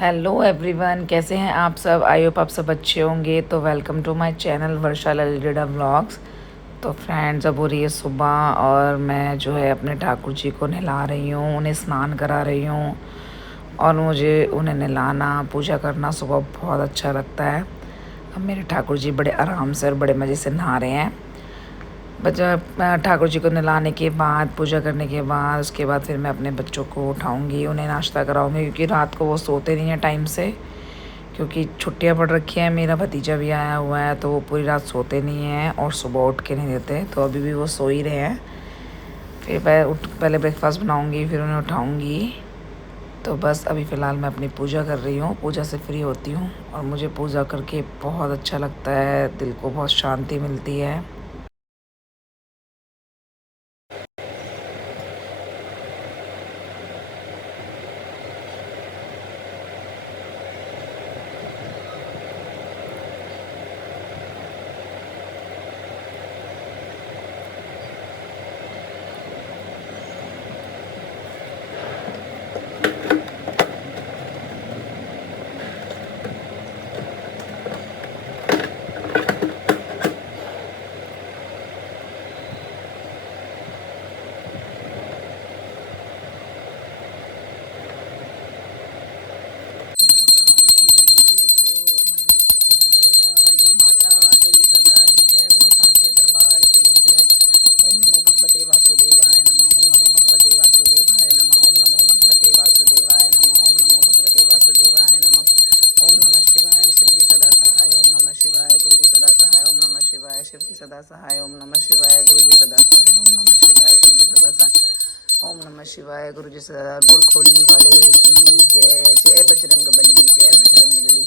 Hello everyone, कैसे हैं आप सब। आई होप आप सब अच्छे होंगे। तो welcome to my channel Varsha Lalitha vlogs. तो फ्रेंड्स, अब हो रही है सुबह और मैं जो है अपने ठाकुर जी को नहला रही हूँ, उन्हें स्नान करा रही हूँ। और मुझे उन्हें नहलाना, पूजा करना सुबह बहुत अच्छा लगता है। अब मेरे ठाकुर जी बड़े आराम से और बड़े मज़े से नहा रहे हैं। बच्चा ठाकुर जी को नहलाने के बाद, पूजा करने के बाद, उसके बाद फिर मैं अपने बच्चों को उठाऊंगी, उन्हें नाश्ता कराऊंगी, क्योंकि रात को वो सोते नहीं हैं टाइम से। क्योंकि छुट्टियां पड़ रखी हैं, मेरा भतीजा भी आया हुआ है, तो वो पूरी रात सोते नहीं हैं और सुबह उठ के नहीं देते। तो अभी भी वो सो ही रहे हैं। फिर पहले ब्रेकफास्ट बनाऊंगी, फिर उन्हें उठाऊंगी। तो बस अभी फ़िलहाल मैं अपनी पूजा कर रही हूँ, पूजा से फ्री होती हूँ। और मुझे पूजा करके बहुत अच्छा लगता है, दिल को बहुत शांति मिलती है। सदा सहाय। ओम नमः शिवाय। गुरु जी सदा सहाय। ओम नमः शिवाय। शिव जी सदा सहाय। ओम नमः शिवाय। गुरु जी सदा। बोल खोली वाले की जय। जय बजरंग बली। जय बजरंग बली।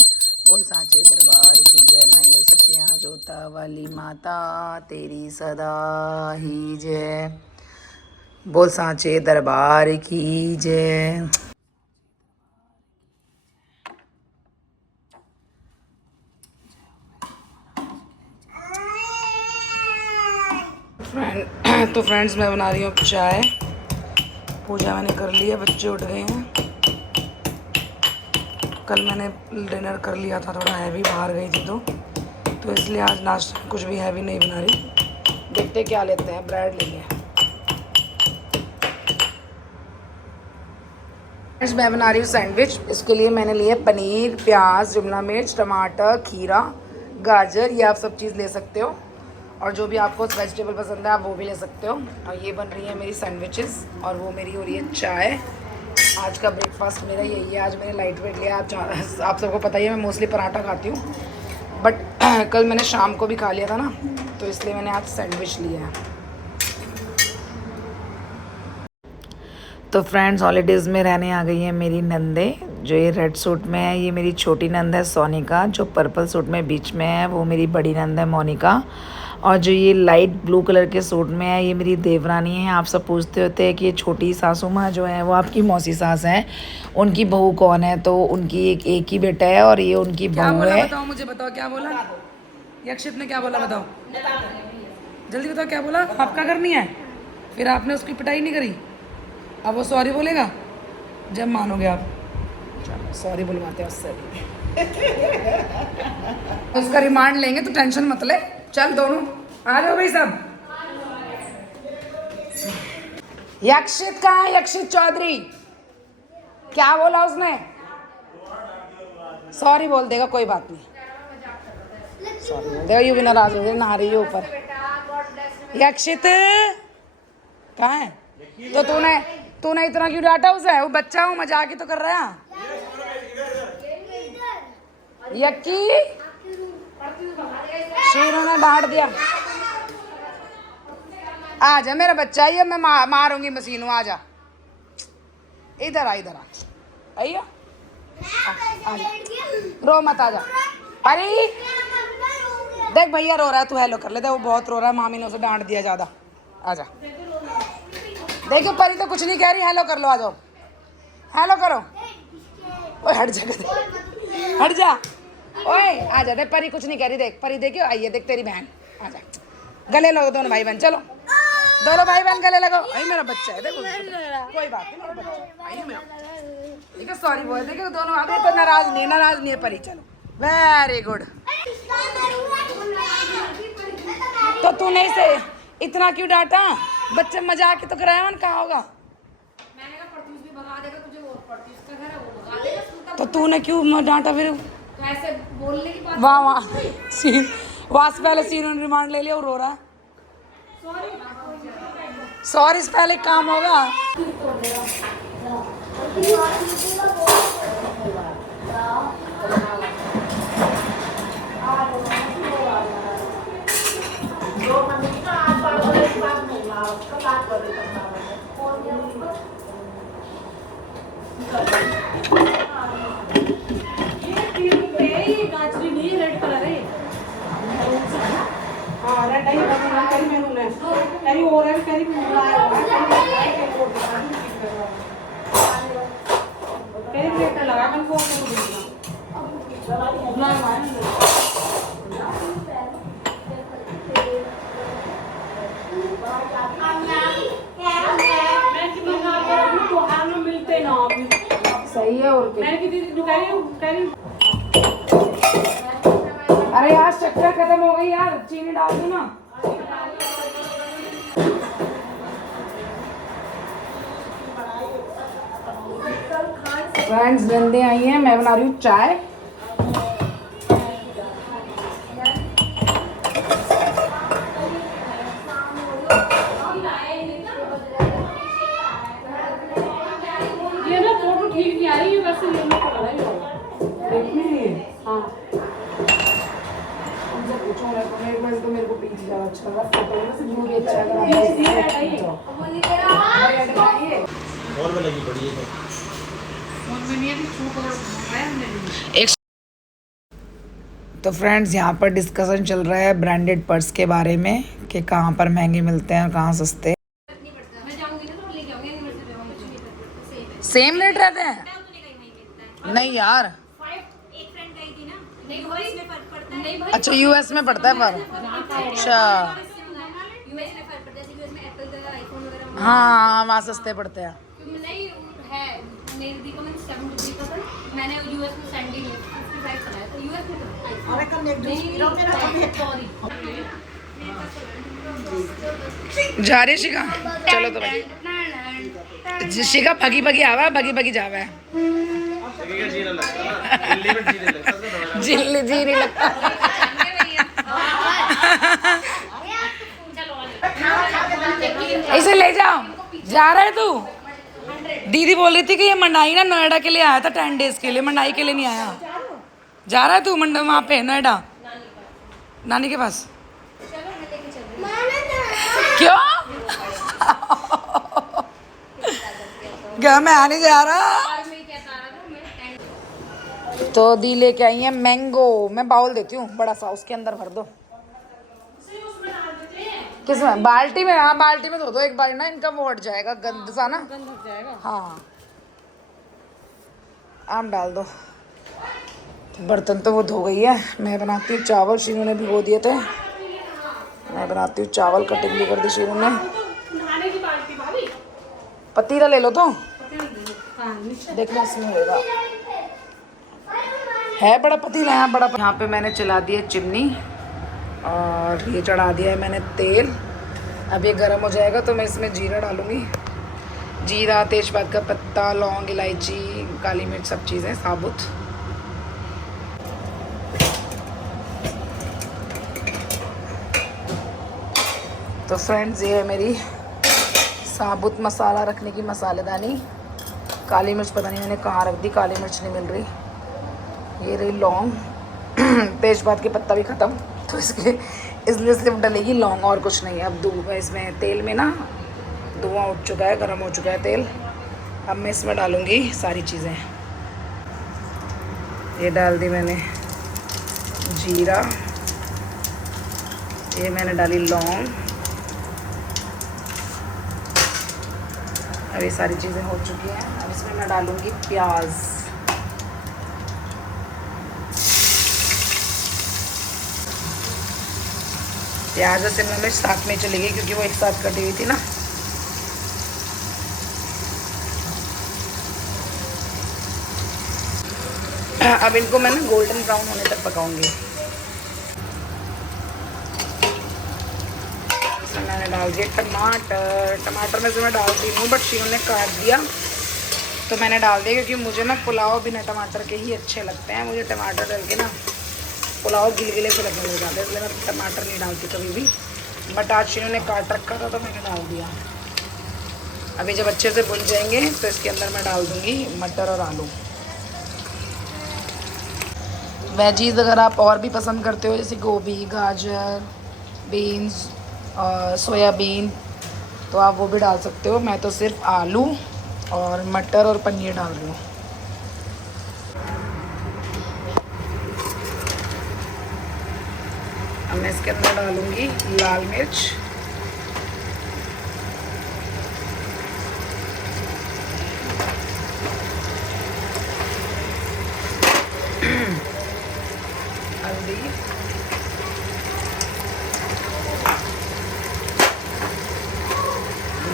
बोल सांचे दरबार की जय। मैंने सचिया जोता वाली माता तेरी सदा ही जय। बोल सांचे दरबार की जय। तो फ्रेंड्स, मैं बना रही हूँ चाय। पूजा मैंने कर ली है, बच्चे उठ गए हैं। कल मैंने डिनर कर लिया था, थोड़ा हैवी, बाहर गई थी तो इसलिए आज नाश्ता कुछ भी हैवी नहीं बना रही। देखते क्या लेते हैं, ब्रेड ले लिया। फ्रेंड्स, मैं बना रही हूँ सैंडविच। इसके लिए मैंने लिए पनीर, प्याज, शिमला मिर्च, टमाटर, खीरा, गाजर, ये आप सब चीज़ ले सकते हो। और जो भी आपको वेजिटेबल पसंद है आप वो भी ले सकते हो। और ये बन रही है मेरी सैंडविचेस और वो मेरी हो रही है चाय। आज का ब्रेकफास्ट मेरा यही है। आज मैंने लाइट वेट लिया। आप सबको पता ही है, मैं मोस्टली पराठा खाती हूँ, बट कल मैंने शाम को भी खा लिया था ना, तो इसलिए मैंने आज सैंडविच लिया है। तो फ्रेंड्स, हॉलीडेज़ में रहने आ गई है मेरी नंदे। जो ये रेड सूट में है ये मेरी छोटी नंद है सोनिका। जो पर्पल सूट में बीच में है वो मेरी बड़ी नंद है मोनिका। और जो ये लाइट ब्लू कलर के सूट में है ये मेरी देवरानी है। आप सब पूछते होते हैं कि ये छोटी सासू माँ जो है वो आपकी मौसी सास हैं, उनकी बहू कौन है। तो उनकी एक ही बेटा है और ये उनकी बहू है। बताओ, मुझे बताओ क्या बोला यक्षित ने, क्या बोला बताओ जल्दी बताओ, क्या बोला। आपका करनी है, फिर आपने उसकी पिटाई नहीं करी। अब वो सॉरी बोलेगा जब मानोगे आप। चलो सॉरी बुलवाते हैं उससे। उसका रिमांड लेंगे तो टेंशन मत ले। चल दोनों आ जाओ भाई सब। यक्षित कहाँ है? यक्षित चौधरी, क्या बोला उसने? सॉरी बोल देगा, कोई बात नहीं, सॉरी बोल देगा। यू भी नाराज हो गए, नहा रही है ऊपर। यक्षित कहाँ है? तो तूने इतना क्यों डांटा उसे? वो बच्चा हूँ, मजाक ही तो कर रहा है। यक्की शेरों ने डांट दिया। आ जा मेरा बच्चा, ये मैं मारूंगी मशीनों। आ जा इधर आ, इधर आ। आइयो, आ जा, रो मत, आ जा। परी देख भैया रो रहा है, तू हेलो कर ले। वो बहुत रो रहा है, मामी ने उसे डांट दिया ज्यादा। आ जा। देखो परी तो कुछ नहीं कह रही, हेलो कर लो। आ जाओ, हेलो करो। ओए हट जा, हट जा। ओए आ जा, देख परी कुछ नहीं कह रही। देख परी, देखियो आई है, देख तेरी बहन। आ जा, गले लो दोनों भाई बहन, चलो दोनों भाई बहन गले लगाओ। आई मेरा बच्चा है, देखो कोई बात नहीं, मेरा बच्चा आई मेरा। देखो सॉरी बोल, देखो दोनों आगे तो नाराज नहीं है परी। चलो वेरी गुड। तो तूने इसे इतना क्यों डांटा? बच्चे मजाक ही तो कराया, मन कहा होगा। तो तूने क्यों डांटा फिर? तो ऐसे बोलने की बात। वाह वाह सीन, वहां से पहले सीन रिमांड ले लिया और रो रहा है। सॉरी से पहले काम होगा। सही है और क्या? अरे यार शक्कर खत्म हो गई यार, चीनी डाल दो ना। फ्रेंड्स बंदे आई हैं, मैं बना रही हूँ चाय। ये ना फोटो ठीक नहीं आ रही है वैसे, ये मैं कर रही हूँ। हाँ उनसे पूछो, मेरे को पीछे ज़्यादा अच्छा लगा फोटो में से, व्यू भी अच्छा लगा। और में लगी बड़ी है एक। तो फ्रेंड्स यहाँ पर डिस्कशन चल रहा है ब्रांडेड पर्स के बारे में कि कहाँ पर महंगे मिलते हैं और कहाँ सस्ते। सेम रेट रहते हैं? नहीं यार, अच्छा यूएस में पड़ता है पर। अच्छा हाँ वहाँ सस्ते पड़ते हैं। मैंने यूएस में सैंडी में 55 चलाया तो यूएस में अरे कल एक दूसरा जा रही शिखा। चलो तो भाई शिखा भगी भगी आवा, भगी भगी जावा। जिल्ली जी नहीं लगता। इसे ले जाओ, जा रहा है तू? दीदी बोल रही थी कि ये मंडाई ना नोएडा के लिए आया था 10 डेज के लिए, मंडाई के लिए नहीं आया। जा रहा है तू मंडा वहाँ पे नोएडा नानी के पास? क्यों? क्या मैं आने जा रहा। तो दी लेके आई है मैंगो, मैं बाउल देती हूँ बड़ा सा, उसके अंदर भर दो। किसमें? बाल्टी में? हाँ बाल्टी में धो दो एक बार ना, इनका वो हट जाएगा गंद सा ना। गंद हट जाएगा हाँ। आम डाल दो। बर्तन तो वो धो गई है। मैं बनाती हूँ चावल, शिवू ने भिगो दिए थे। मैं बनाती हूँ चावल, कटिंग भी कर दी शिवू ने। पतीला ले लो तो देखना इसमें होगा, है बड़ा पतीला है बड़ा। यहाँ पे मैंने चला दिया चिमनी और ये चढ़ा दिया है मैंने तेल। अब ये गर्म हो जाएगा तो मैं इसमें जीरा डालूँगी। जीरा, तेजपात का पत्ता, लौंग, इलायची, काली मिर्च, सब चीज़ें साबुत। तो फ्रेंड्स ये है मेरी साबुत मसाला रखने की मसालेदानी। काली मिर्च पता नहीं मैंने कहाँ रख दी, काली मिर्च नहीं मिल रही। ये रही लौंग, तेजपात के पत्ता भी ख़त्म तो इसलिए सिर्फ डलेगी लौंग और कुछ नहीं। अब दूध इसमें तेल में ना धुआं उठ चुका है, गर्म हो चुका है तेल। अब मैं इसमें डालूँगी सारी चीज़ें। ये डाल दी मैंने जीरा, ये मैंने डाली लौंग। अब ये सारी चीज़ें हो चुकी हैं। अब इसमें मैं डालूँगी प्याज। प्याज और शिमला मिर्च साथ में चली गई क्योंकि वो एक साथ कटी हुई थी ना। अब इनको मैं ना गोल्डन ब्राउन होने तक पकाऊंगी। इसमें मैंने डाल दिया टमाटर। टमाटर में से मैं डालती हूँ बट शीनू ने काट दिया तो मैंने डाल दिया, क्योंकि मुझे ना पुलाव बिना टमाटर के ही अच्छे लगते हैं। मुझे टमाटर डाल के ना पुलाव गिलगिले से लगने लग जाते हैं, इसलिए मैं टमाटर नहीं डालती कभी भी। बट आज शीनू ने काट रखा था तो मैंने डाल दिया। अभी जब अच्छे से भुन जाएंगे तो इसके अंदर मैं डाल दूँगी मटर और आलू। वेजीज अगर आप और भी पसंद करते हो जैसे गोभी, गाजर, बीन्स, सोयाबीन, तो आप वो भी डाल सकते हो। मैं तो सिर्फ आलू और मटर और पनीर डाल रही हूँ। अब मैं इसके अंदर डालूँगी लाल मिर्च, हल्दी,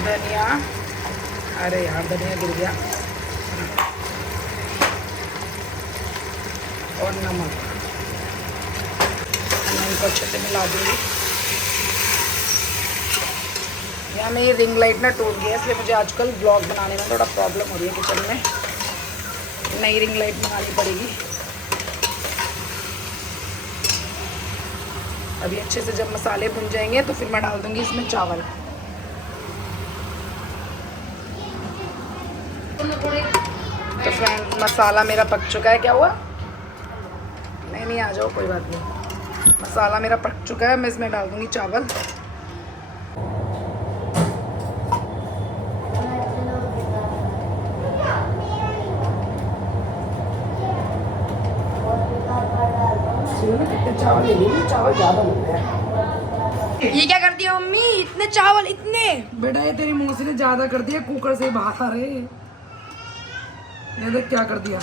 धनिया, अरे यार धनिया गिर गया, और नमक। मैं इनको अच्छे से मिला दूँगी। यहाँ मेरी रिंग लाइट ना टूट गई है, इसलिए मुझे आजकल ब्लॉग बनाने में थोड़ा प्रॉब्लम हो रही है। किचन में नई रिंग लाइट मंगानी पड़ेगी। अभी अच्छे से जब मसाले भुन जाएंगे तो फिर मैं डाल दूँगी इसमें चावल। तो फ्रेंड मसाला मेरा पक चुका है। क्या हुआ? नहीं आ जाओ, कोई बात नहीं। मसाला मेरा पक चुका है, मैं इसमें डाल दूँगी चावल। कितने चावल ले लिए? चावल ज़्यादा लग रहा है। ये क्या कर दिया मम्मी? इतने चावल इतने? बेटा ये तेरी मौसी ने ज़्यादा कर दिया, कुकर से बाहर आ रहे। ये देख क्या कर दिया।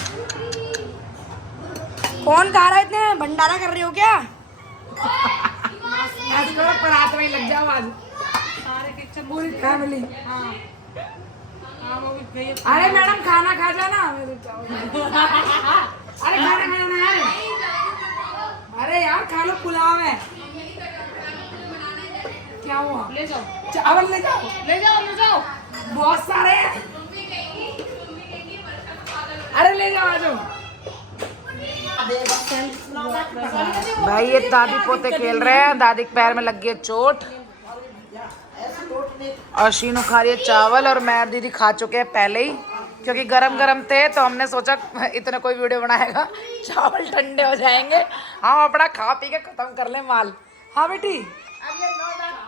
कौन खा रहा है? इतने भंडारा कर रहे हो क्या? ऐसे करो परात में लग जाओ आज पूरी फैमिली। अरे मैडम खाना खा जाना। अरे खाना खाना यार। अरे यार खा लो, पुलाव है। क्या हुआ? ले जाओ चावल, ले जाओ ले जाओ ले जाओ, बहुत सारे हैं। अरे ले जाओ, आ जाओ। भाई ये दादी पोते खेल रहे हैं, दादी के पैर में लग गई चोट और शीनू खा रही है चावल और मैं और दीदी खा चुके हैं पहले ही, क्योंकि गरम गरम थे तो हमने सोचा इतना कोई वीडियो बनाएगा, चावल ठंडे हो जाएंगे, हम अपना खा पी के खत्म कर ले माल। हाँ बेटी।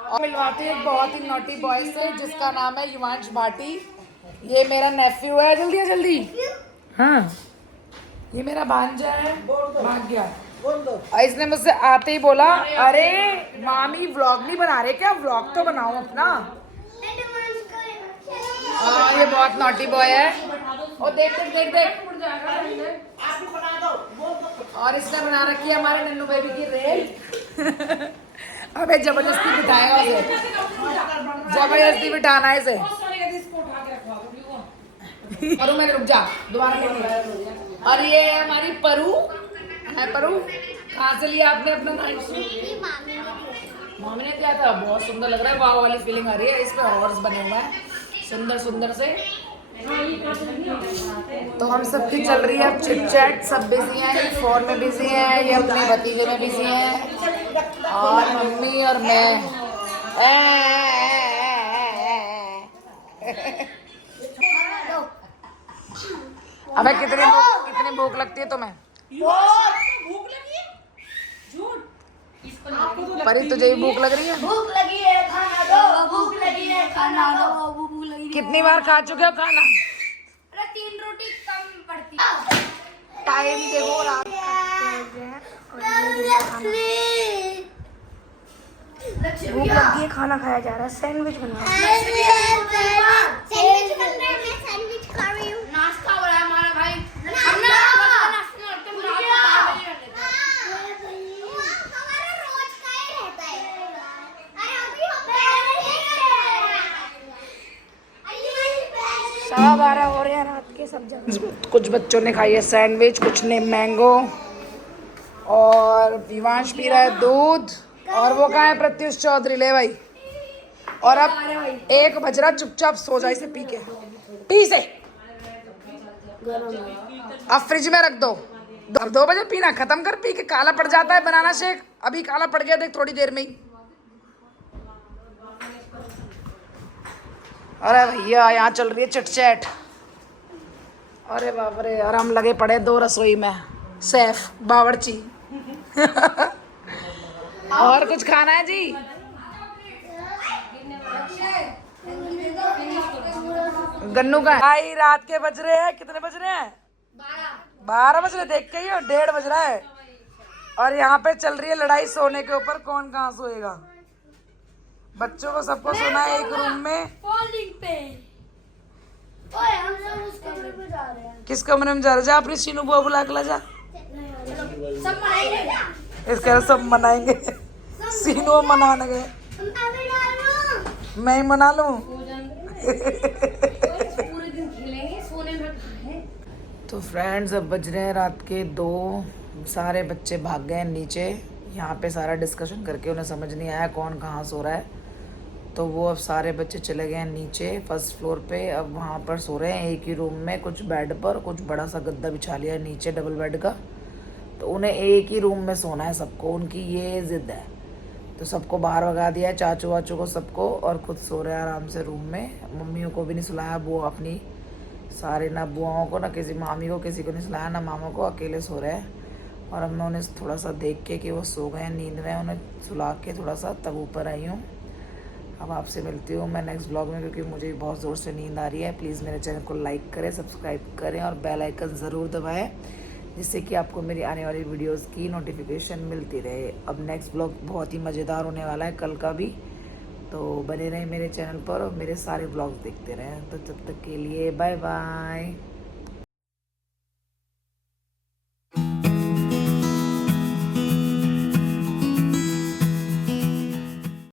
और मिलवाती है एक बहुत ही नॉटी बॉय से जिसका नाम है युवांश भाटी। ये मेरा नेफ्यू है। जल्दी है जल्दी। हाँ ये मेरा भांजा है, भाग गया। और इसने मुझसे आते ही बोला, अरे मामी व्लॉग नहीं बना रहे क्या? व्लॉग तो बनाओ अपना। ये बहुत नॉटी बॉय है। और देख देख देख देख, और इसने बना रखी है हमारे नन्नू बेबी की रेल। अबे जबरदस्ती बिठाएगा उसे, जबरदस्ती बिठाना है इसे। परू मैंने रुक जा, दोबारा नहीं। और ये है हमारी परू है। परू कहाँ से लिया आपने अपना नाइट सूट? मामी ने दिया था। बहुत सुंदर लग रहा है, वाव वाली फीलिंग आ रही है। इस पे हॉर्स बने हुए हैं सुंदर सुंदर से। तो हम सबकी चल रही है अब चिट चैट। सब बिजी हैं, ये फोन में बिजी हैं, ये अपने भतीजे में बिजी हैं, और मम्मी और मैं। अबे कितनी भूख लगती है तुम्हें? परी तुझे ही भूख लग रही है? भूख लगी है, खाना दो। भूख लगी है, खाना दो। भूख लगी है। कितनी बार खा चुके हो खाना? अरे 3 रोटी कम पड़ती है। टाइम देखो रात भूख लगी है, खाना खाया जा रहा है। सैंडविच बना रहा है। सैंडविच खा रही हूँ। नाश्ता हो रहा है हमारा भाई। अब 12 हो रहे हैं रात के सब जगह। कुछ बच्चों ने खाई है सैंडविच, कुछ ने मैंगो, और विवांश पी रहा है दूध। और वो कहाँ है प्रत्युष चौधरी? ले भाई। और अब 1 बज रहा, चुपचाप सो जा इसे पी के। पी से अब फ्रिज में रख दो। 2 बजे पीना खत्म कर, पी के काला पड़ जाता है बनाना शेक। अभी काला पड़ गया देख थोड़ी देर में ही। अरे भैया यहाँ चल रही है चिटचैट। अरे बाप रे, और हम लगे पड़े 2 रसोई में, सैफ बावर्ची। और कुछ खाना है जी? गन्नू का भाई। रात के बज रहे हैं, कितने बज रहे हैं? 12 बज रहे। देख के ही 1:30 बज रहा है। और यहाँ पे चल रही है लड़ाई सोने के ऊपर, कौन कहाँ सोएगा। बच्चों को सबको सोना है एक रूम में। ओए हम सब उस कमरे में जा रहे हैं। किस कमरे में जा रहे? जा अपनी सीनू बुआ बुला के ला जा। सब मनाएंगे। इसके सब मनाएंगे। सीनू मनाने गए, मैं ही मना लूं। पूरे दिन खेलेंगे, सोने में कहाँ है। तो फ्रेंड्स अब बज रहे हैं रात के 2। सारे बच्चे भाग गए नीचे। यहाँ पे सारा डिस्कशन करके उन्हें समझ नहीं आया कौन कहाँ सो रहा है, तो वो अब सारे बच्चे चले गए हैं नीचे फर्स्ट फ्लोर पे। अब वहाँ पर सो रहे हैं एक ही रूम में, कुछ बेड पर, कुछ बड़ा सा गद्दा बिछा लिया है नीचे डबल बेड का। तो उन्हें एक ही रूम में सोना है सबको, उनकी ये ज़िद है। तो सबको बाहर भगा दिया है, चाचू वाचू को सबको, और खुद सो रहे हैं आराम से रूम में। मम्मियों को भी नहीं सुलाया, बुआ अपनी सारे, ना बुआओं को, ना किसी मामी को, किसी को नहीं सुलाया, ना मामा को, अकेले सो रहे हैं। और अब मैं उन्हें थोड़ा सा देख के कि वो सो गए हैं नींद में, उन्हें सुला के थोड़ा सा तब ऊपर आई हूँ। अब आपसे मिलती हूँ मैं नेक्स्ट ब्लॉग में, क्योंकि मुझे बहुत ज़ोर से नींद आ रही है। प्लीज़ मेरे चैनल को लाइक करें, सब्सक्राइब करें और बेल आइकन ज़रूर दबाएं, जिससे कि आपको मेरी आने वाली वीडियोस की नोटिफिकेशन मिलती रहे। अब नेक्स्ट ब्लॉग बहुत ही मज़ेदार होने वाला है, कल का भी। तो बने रहें मेरे चैनल पर और मेरे सारे ब्लॉग्स देखते रहें। तो तब तक के लिए बाय बाय।